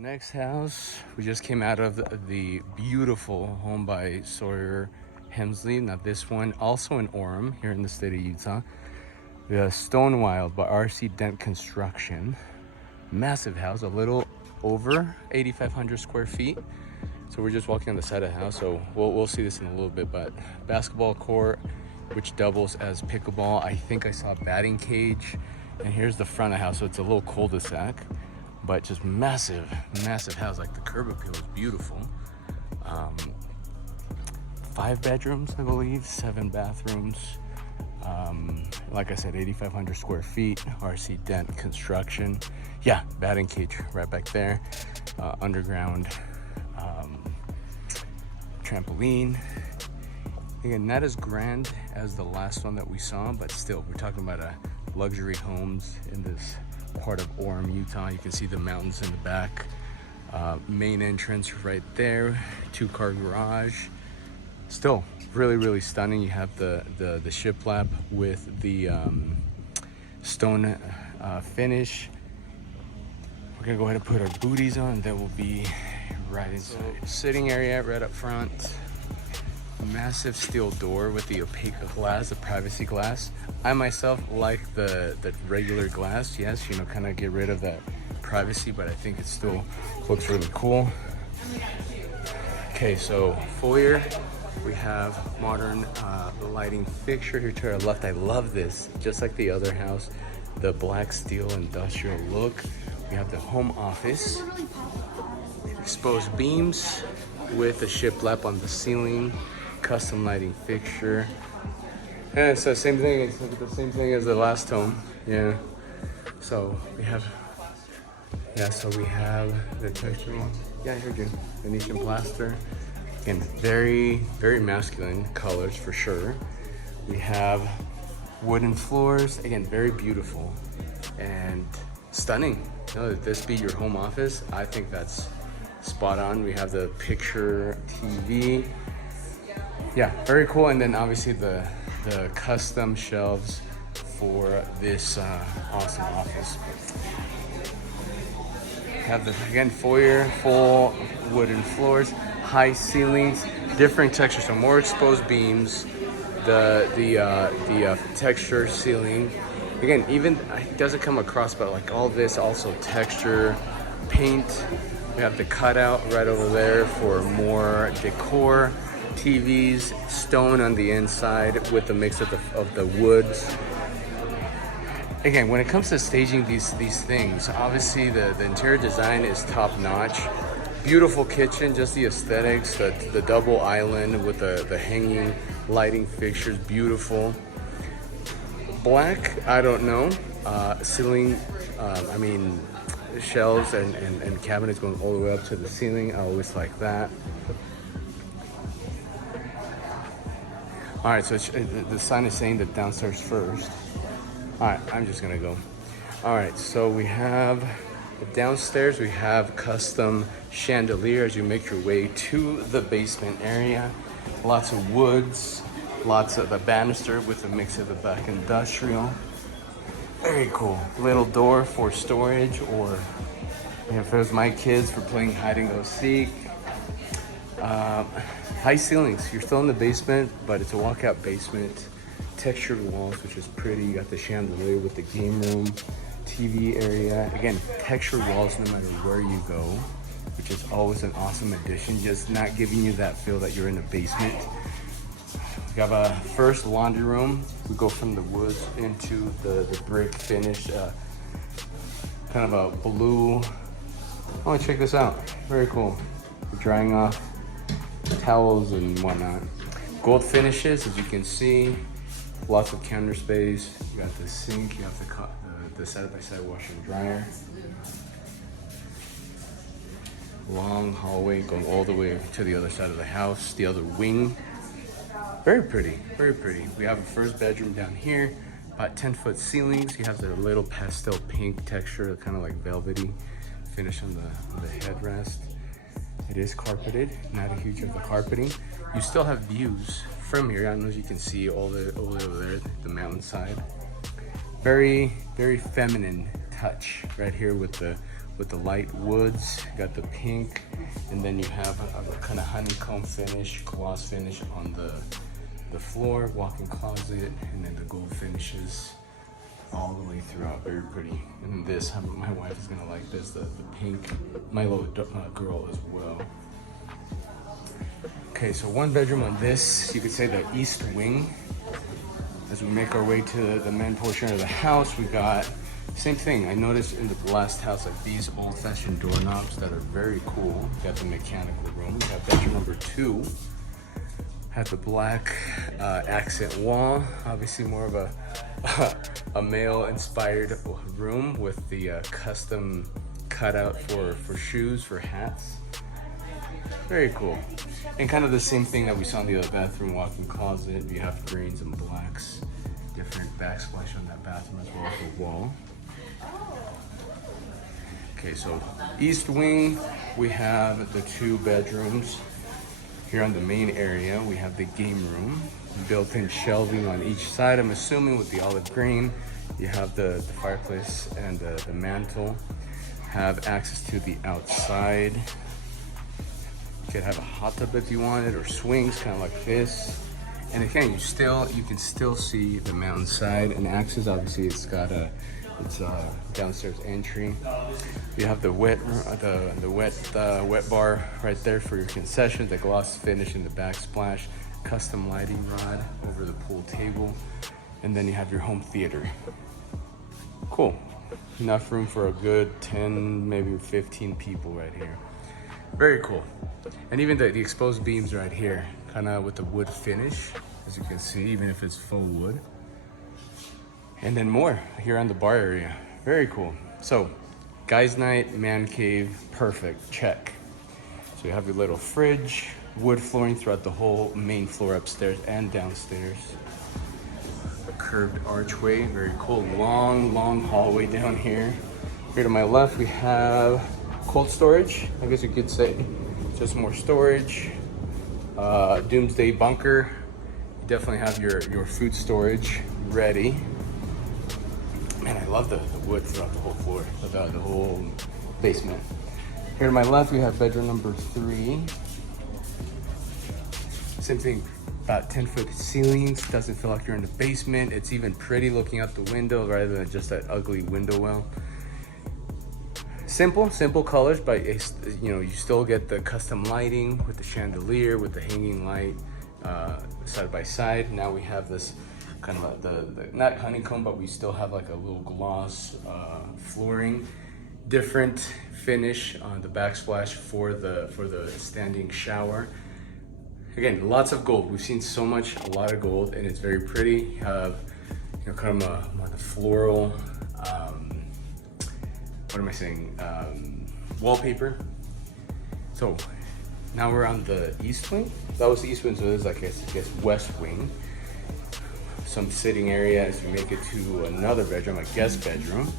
next house, we just came out of the beautiful home by Sawyer Hemsley. Now this one also in Orem here in the state of Utah. The Stonewyld by RC Dent Construction. Massive house, a little over 8,500 square feet. So we're just walking on the side of the house, so we'll see this in a little bit. But basketball court, which doubles as pickleball. I think I saw a batting cage. And here's the front of the house, so it's a little cul-de-sac, but just massive house. Like the curb appeal is beautiful. 5 bedrooms, I believe, 7 bathrooms. Like I said, 8,500 square feet, RC Dent Construction. Yeah, batting cage right back there. Underground trampoline. Again, not as grand as the last one that we saw, but still, we're talking about a luxury homes in this part of Orem, Utah. You can see the mountains in the back. Main entrance right there, 2-car garage. Still really stunning. You have the shiplap with the stone finish. We're gonna go ahead and put our booties on, and then we'll be right inside. Sitting area right up front. Massive steel door with the opaque glass, the privacy glass. I myself like the regular glass, yes, you know, kind of get rid of that privacy, but I think it still looks really cool. Okay, so foyer, we have modern lighting fixture here to our left. I love this, just like the other house, the black steel industrial look. We have the home office, exposed beams with a shiplap on the ceiling. Custom lighting fixture. And it's the same thing. It's like the same thing as the last home. Yeah. So we have. Yeah. So we have the texture one. Yeah, I heard you. Venetian plaster. Again, very masculine colors for sure. We have wooden floors. Again, very beautiful and stunning. You know, this be your home office. I think that's spot on. We have the picture TV. Yeah, very cool. And then obviously the custom shelves for this awesome office. Have the, again, foyer, full wooden floors, high ceilings, different textures, so more exposed beams, the texture ceiling. Again, even it doesn't come across, but like all this also texture, paint. We have the cutout right over there for more decor. TVs, stone on the inside with a mix of the woods. Again, when it comes to staging these things, obviously the interior design is top notch. Beautiful kitchen, just the aesthetics, the double island with the hanging lighting fixtures, beautiful. Black, I don't know. Ceiling, I mean, shelves and cabinets going all the way up to the ceiling. I always like that. All right, so the sign is saying that downstairs first. All right, I'm just gonna go. All right, so we have downstairs, we have custom chandelier as you make your way to the basement area. Lots of woods, lots of the banister with a mix of the back industrial. Very cool. Little door for storage, or if it was my kids for playing hide and go seek. High ceilings. You're still in the basement, but it's a walkout basement. Textured walls, which is pretty. You got the chandelier with the game room, TV area. Again, textured walls no matter where you go, which is always an awesome addition. Just not giving you that feel that you're in a basement. We have a first laundry room. We go from the woods into the brick finish, kind of a blue. Oh, check this out. Very cool. We're drying off towels and whatnot. Gold finishes, as you can see. Lots of counter space. You got the sink. You have the side-by-side washer and dryer. Long hallway going all the way to the other side of the house. The other wing. Very pretty. Very pretty. We have a first bedroom down here. About 10-foot ceilings. You have the little pastel pink texture, kind of like velvety finish on the headrest. It is carpeted, not a huge of the carpeting. You still have views from here. I don't know if you can see all the over there, the mountainside. Very feminine touch right here with with the light woods. You got the pink, and then you have a kind of honeycomb finish, gloss finish on the floor, walk-in closet, and then the gold finishes all the way throughout. Very pretty. And then this, my wife is gonna like this, the pink, my little girl as well. Okay, so one bedroom on this, you could say the east wing. As we make our way to the main portion of the house, we got same thing. I noticed in the last house, like these old-fashioned doorknobs that are very cool. We got the mechanical room. We got bedroom number 2. Had the black accent wall. Obviously more of a male-inspired room with the custom cutout for shoes, for hats. Very cool. And kind of the same thing that we saw in the other bathroom, walk-in closet. You have greens and blacks, different backsplash on that bathroom as well as the wall. Okay, so east wing, we have the 2 bedrooms. Here on the main area, we have the game room, built-in shelving on each side. I'm assuming with the olive green, you have the fireplace and the mantle. Have access to the outside. You could have a hot tub if you wanted, or swings, kind of like this. And again, you can still see the mountainside and access. Obviously, it's got a downstairs entry. You have the wet bar right there for your concessions. The gloss finish in the backsplash, custom lighting rod over the pool table, and then you have your home theater. Cool. Enough room for a good 10, maybe 15 people right here. Very cool. And even the exposed beams right here, kind of with the wood finish, as you can see, even if it's faux wood. And then more here on the bar area. Very cool. So, guys' night, man cave, perfect, check. So you have your little fridge, wood flooring throughout the whole main floor upstairs and downstairs. A curved archway, very cool. Long hallway down here. Here to my left, we have cold storage, I guess you could say. Just more storage. Doomsday bunker. You definitely have your food storage ready. Man, I love the wood throughout the whole floor, the whole basement. Here to my left, we have bedroom number 3. Same thing, about 10-foot ceilings. Doesn't feel like you're in the basement. It's even pretty looking out the window rather than just that ugly window well. Simple colors, but you still get the custom lighting with the chandelier, with the hanging light side by side. Now we have this kind of the not honeycomb, but we still have like a little gloss flooring, different finish on the backsplash for the standing shower. Again, lots of gold. We've seen a lot of gold, and it's very pretty. You have kind of more the floral. What am I saying? Wallpaper. So now we're on the east wing. That was the east wing, so this is like I guess west wing. Some sitting area as you make it to another bedroom, a guest bedroom.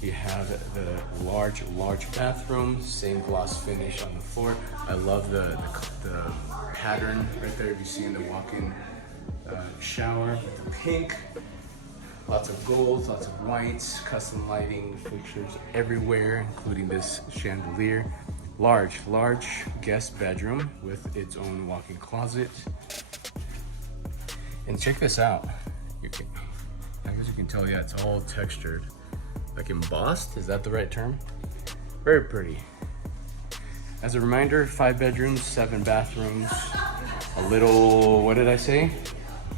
You have the large bathroom, same gloss finish on the floor. I love the pattern right there you see in the walk-in shower with the pink. Lots of golds, lots of whites, custom lighting fixtures everywhere, including this chandelier. Large guest bedroom with its own walk-in closet. And check this out. I guess you can tell, yeah, it's all textured. Like embossed, is that the right term? Very pretty. As a reminder, 5 bedrooms, 7 bathrooms, a little, what did I say?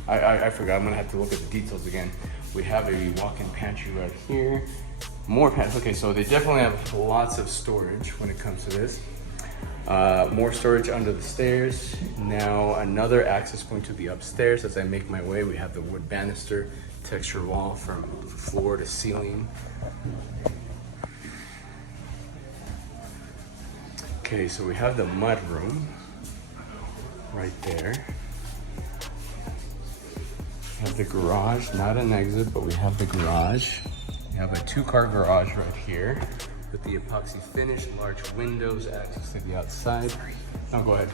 I forgot, I'm gonna have to look at the details again. We have a walk-in pantry right here. More pantry, okay, so they definitely have lots of storage when it comes to this. More storage under the stairs. Now another access point to the upstairs. As I make my way, we have the wood banister, texture wall from floor to ceiling. Okay, so we have the mud room right there. We have the garage, not an exit, but we have the garage. We have a 2-car garage right here with the epoxy finish, large windows, access to the outside. No, go ahead.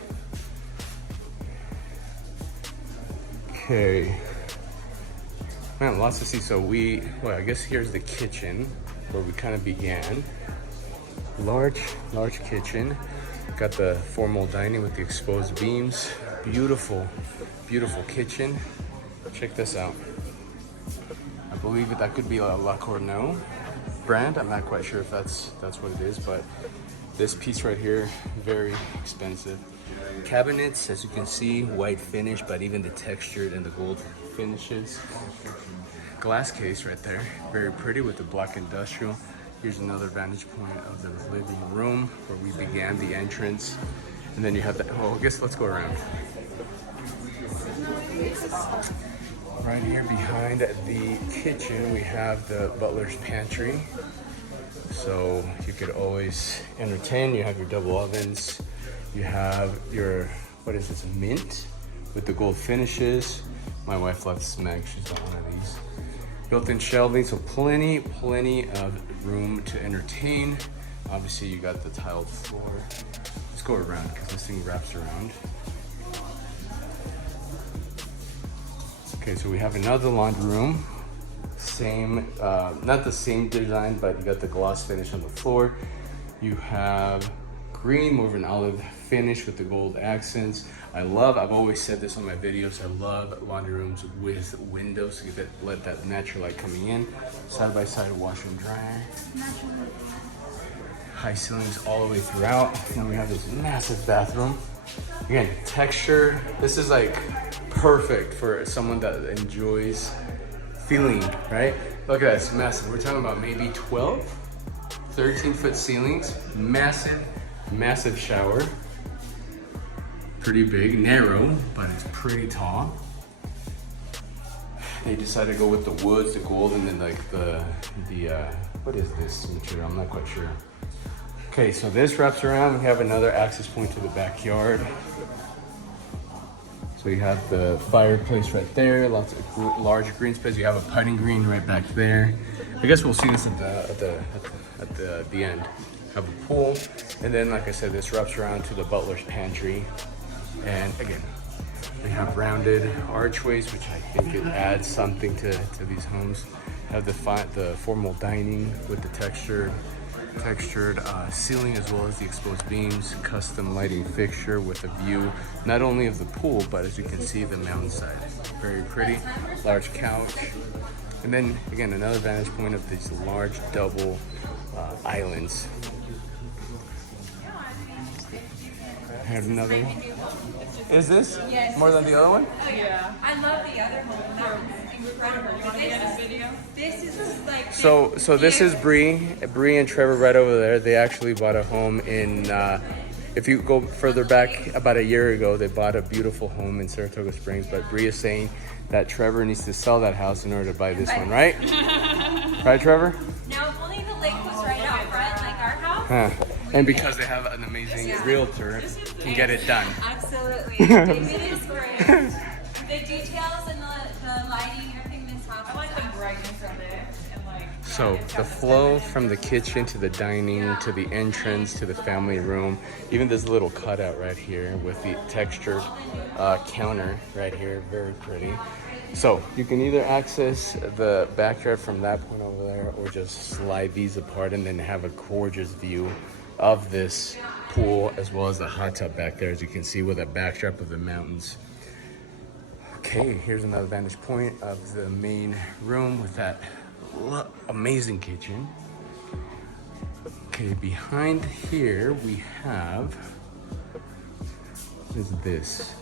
Okay. Man, lots to see. So I guess here's the kitchen where we kind of began. Large kitchen. Got the formal dining with the exposed beams. Beautiful kitchen. Check this out. I believe that could be a La Corneau brand. I'm not quite sure if that's what it is, but this piece right here, very expensive. Cabinets, as you can see, white finish, but even the textured and the gold finishes. Glass case right there, very pretty with the black industrial. Here's another vantage point of the living room where we began the entrance. And then you have that, well, I guess let's go around. Right here behind the kitchen, we have the butler's pantry. So you could always entertain. You have your double ovens. You have your, what is this, mint with the gold finishes. My wife loves Smeg, she's got one of these. Built-in shelving, so plenty of room to entertain. Obviously you got the tiled floor. Let's go around because this thing wraps around. Okay, so we have another laundry room. Same, not the same design, but you got the gloss finish on the floor. You have green, more of an olive finish with the gold accents. I've always said this on my videos, I love laundry rooms with windows to get that, let that natural light coming in. Side by side washer and dryer. High ceilings all the way throughout. Then we have this massive bathroom. Again, texture. This is like perfect for someone that enjoys feeling, right? Look at that, it's massive. We're talking about maybe 12, 13-foot ceilings. Massive shower. Pretty big, narrow, but it's pretty tall. They decided to go with the woods, the gold, and then like the what is this material? I'm not quite sure. Okay, so this wraps around. We have another access point to the backyard. So you have the fireplace right there, lots of large green space. You have a putting green right back there. I guess we'll see this at the end. Have a pool, and then like I said, this wraps around to the butler's pantry. And again, we have rounded archways, which I think it adds something to these homes. Have the formal dining with the textured ceiling as well as the exposed beams, custom lighting fixture with a view not only of the pool, but as you can see, the mountainside. Very pretty, large couch. And then again, another vantage point of these large double islands. I have another one. Is this more than the other one? Oh yeah. I love the other one. Incredible. You want to get a video? This is like so this is Bree and Trevor right over there. They actually bought a home in if you go further back, about a year ago, they bought a beautiful home in Saratoga Springs, but Bree is saying that Trevor needs to sell that house in order to buy this one, right? Right, Trevor? No, if only the lake was right out front like our house. And because they have an amazing realtor, can get it done. Absolutely. David is great. The details and the lighting, everything in this house. I like the brightness of it. And like, so the flow from the kitchen to the dining to the entrance to the family room, even this little cutout right here with the textured counter right here, very pretty. So you can either access the backyard from that point over there or just slide these apart and then have a gorgeous view of this pool as well as the hot tub back there, as you can see, with a backdrop of the mountains. Okay, here's another vantage point of the main room with that amazing kitchen. Okay, behind here we have, what is this?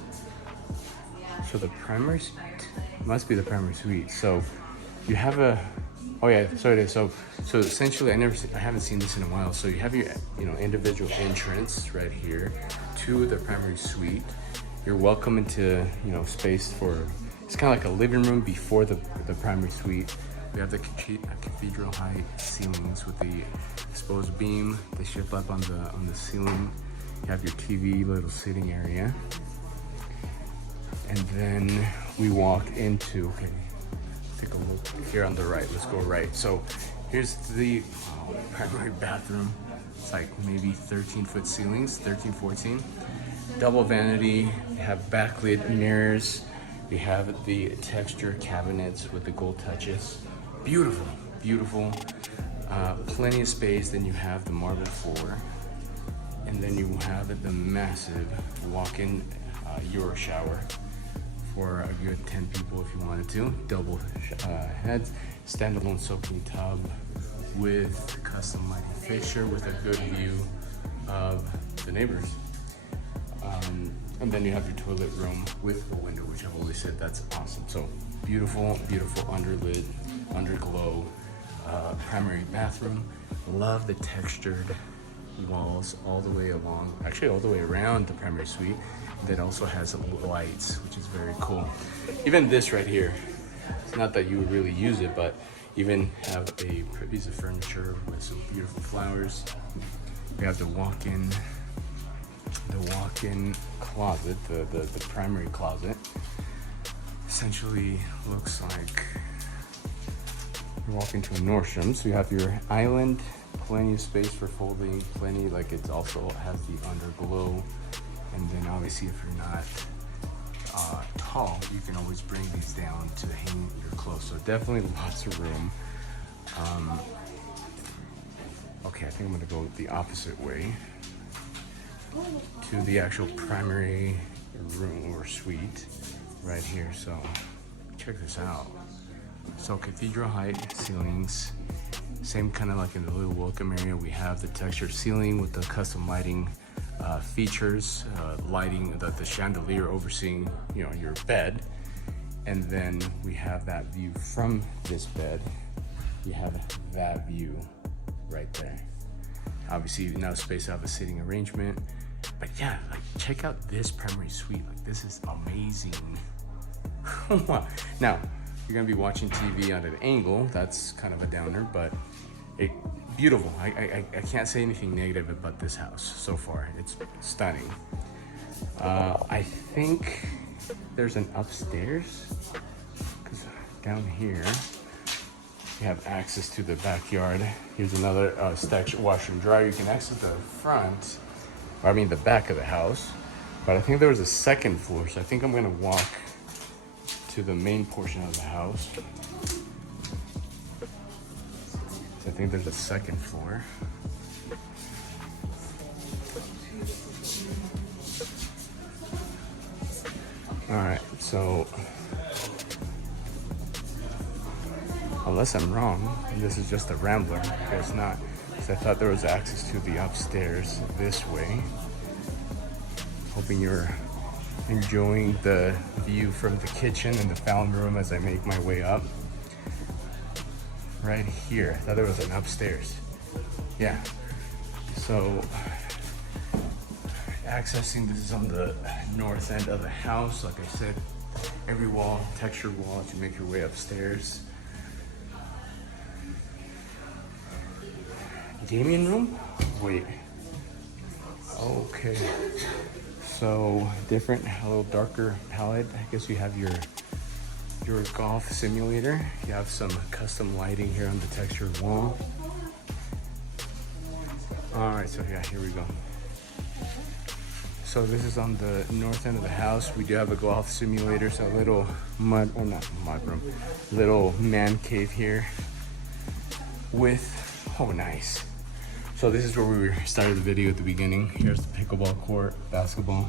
So the primary suite, must be the primary suite. So you have a, oh yeah, so it is. So essentially, I haven't seen this in a while. So you have your, individual entrance right here to the primary suite. You're welcome into, space for, it's kind of like a living room before the primary suite. We have the cathedral height ceilings with the exposed beam. They shift up on the ceiling. You have your TV, little sitting area. And then we walk into, okay, take a look here on the right. Let's go right. So here's the primary bathroom. It's like maybe 13-foot ceilings, 13, 14. Double vanity. We have backlit mirrors. We have the texture cabinets with the gold touches. Beautiful, beautiful. Plenty of space. Then you have the marble floor, and then you have the massive walk-in Euro shower for a good 10 people if you wanted to. Double heads, standalone soaking tub with custom lighting fixture with a good view of the neighbors. And then you have your toilet room with a window, which I've always said that's awesome. So beautiful, beautiful underlit, underglow primary bathroom. Love the textured walls all the way along, actually all the way around the primary suite. That also has lights, which is very cool. Even this right here, it's not that you would really use it, but even have a piece of furniture with some beautiful flowers. We have the walk-in closet, the primary closet. Essentially looks like you walk into a Nordstrom. So you have your island, plenty of space for folding, plenty, like it also has the underglow. And then obviously if you're not tall, you can always bring these down to hang your clothes. So definitely lots of room. Okay, I think I'm gonna go the opposite way to the actual primary room or suite right here. So check this out. So cathedral height ceilings, same kind of like in the little welcome area. We have the textured ceiling with the custom lighting features, lighting the chandelier overseeing, you know, your bed. And then we have that view from this bed. You have that view right there. Obviously enough space to have a sitting arrangement. But yeah, like check out this primary suite. Like this is amazing. Now, you're gonna be watching TV at an angle. That's kind of a downer, but beautiful. I can't say anything negative about this house so far. It's stunning. I think there's an upstairs, because down here you have access to the backyard. Here's another stacked washer and dryer. You can access the front, or I mean the back of the house, but I think there was a second floor, so I think I'm gonna walk to the main portion of the house. I think there's a second floor. All right, so unless I'm wrong, and this is just a rambler, I guess not, because I thought there was access to the upstairs this way. Hoping you're enjoying the view from the kitchen and the fountain room as I make my way up. Right here, I thought there was an upstairs. Yeah, so accessing this is on the north end of the house. Like I said, every wall, textured wall as you make your way upstairs. Gaming room? Wait. Okay. So different, a little darker palette. I guess you have your golf simulator. You have some custom lighting here on the textured wall. All right, so yeah, here we go. So this is on the north end of the house. We do have a golf simulator, so a little mud, or not mud room, little man cave here with, oh nice. So this is where we started the video at the beginning. Here's the pickleball court, basketball.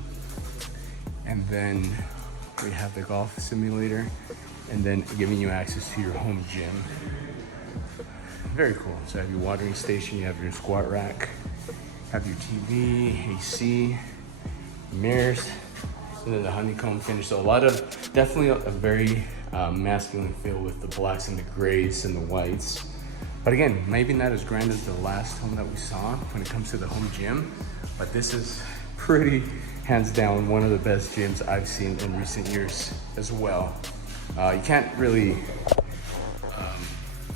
And then we have the golf simulator, and then giving you access to your home gym. Very cool. So you have your watering station, you have your squat rack, have your TV, AC, mirrors, and then the honeycomb finish. So a lot of, definitely a very masculine feel with the blacks and the grays and the whites. But again, maybe not as grand as the last home that we saw when it comes to the home gym, but this is pretty, hands down, one of the best gyms I've seen in recent years as well. You can't really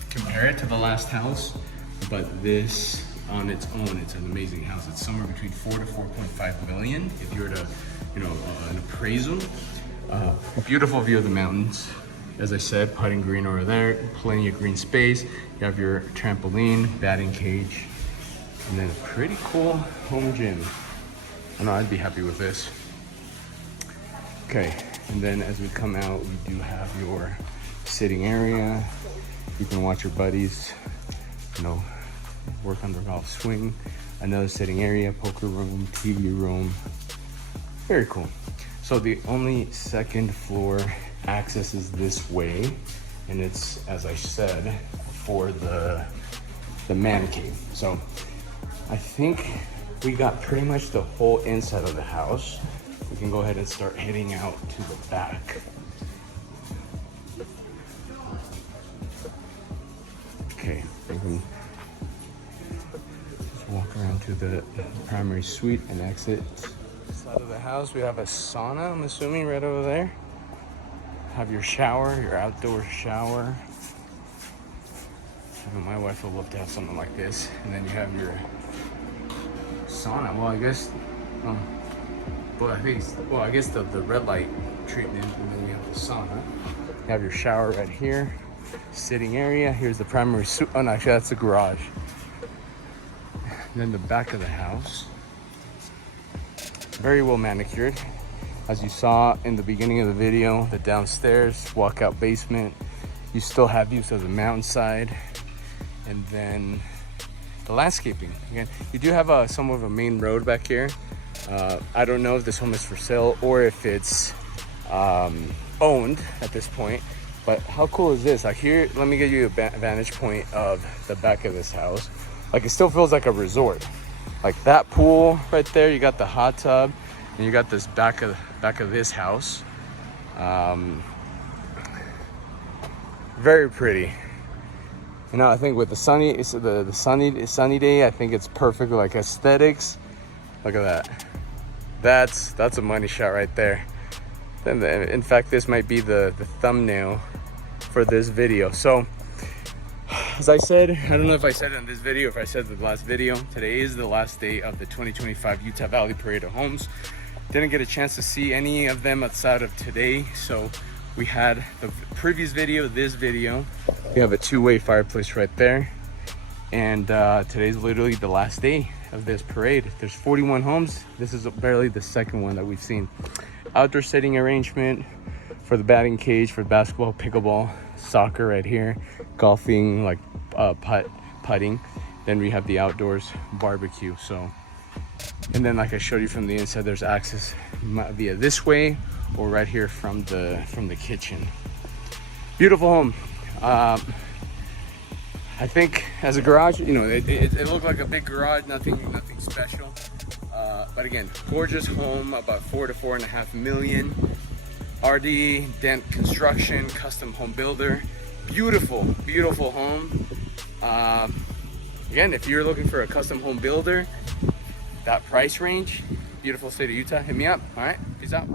compare it to the last house, but this on its own, it's an amazing house. It's somewhere between 4 to 4.5 million if you were to, an appraisal. Beautiful view of the mountains. As I said, putting green over there, plenty of green space. You have your trampoline, batting cage, and then a pretty cool home gym. I know I'd be happy with this. Okay, and then as we come out, we do have your sitting area. You can watch your buddies, work on the golf swing, another sitting area, poker room, TV room. Very cool. So the only second floor access is this way, and it's, as I said, for the man cave. So I think we got pretty much the whole inside of the house. We can go ahead and start heading out to the back. Okay, we can just walk around to the primary suite and exit. Side of the house, we have a sauna, I'm assuming, right over there. Have your shower, your outdoor shower. I know my wife would love to have something like this. And then you have your sauna. Well, I guess, I guess the red light treatment, and then you have the sauna. You have your shower right here, sitting area. Here's the primary suite. Oh no, actually that's the garage. And then the back of the house, very well manicured. As you saw in the beginning of the video, the downstairs walkout basement, you still have use of the mountainside, and then the landscaping. Again, you do have somewhat of a main road back here. I don't know if this home is for sale or if it's owned at this point, but how cool is this? Like here, let me give you a vantage point of the back of this house. Like it still feels like a resort. Like that pool right there, you got the hot tub, and you got this back of this house. Very pretty. You know, I think with the sunny day, I think it's perfect, like aesthetics. Look at that. That's a money shot right there. Then in fact, this might be the thumbnail for this video. So as I said, I don't know if I said it in this video, if I said it in the last video, today is the last day of the 2025 Utah Valley Parade of Homes. Didn't get a chance to see any of them outside of today. So we had the previous video, this video. We have a two-way fireplace right there. And today's literally the last day of this parade. There's 41 homes. This is barely the second one that we've seen. Outdoor seating arrangement for the batting cage, for basketball, pickleball, soccer right here, golfing, like putting. Then we have the outdoors barbecue. So, and then like I showed you from the inside, there's access via this way or right here from the kitchen. Beautiful home. I think as a garage, you know, it looked like a big garage, nothing special. But again, gorgeous home, about 4 to 4.5 million. RC Dent Construction, custom home builder. Beautiful, beautiful home. Again, if you're looking for a custom home builder, that price range, beautiful state of Utah, hit me up. All right, peace out.